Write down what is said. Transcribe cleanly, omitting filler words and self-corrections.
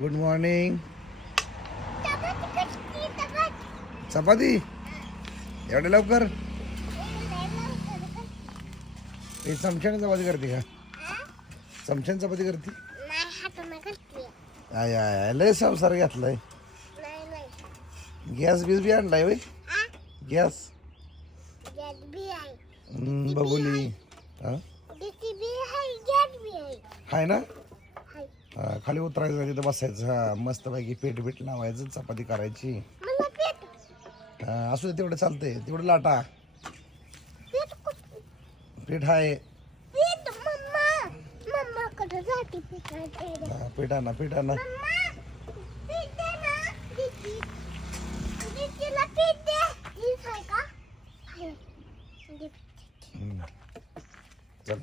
Good morning. चपाती एवढ्या लवकर? हे चमच्याने चपाती करते का? चमच्याने चपाती करते? आय आय लय संसार घातलाय. गॅस बीस बी आणलाय वय? गॅस बघुली हाय ना. खाली उतरायचं तिथं बसायचं. हा मस्त पैकी पीठ बीठ लावायचं चपाती करायची. असू दे तेवढं चालतंय. तेवढं लाटा पीठ आहे. पीठ आणा पीठ आणा. चल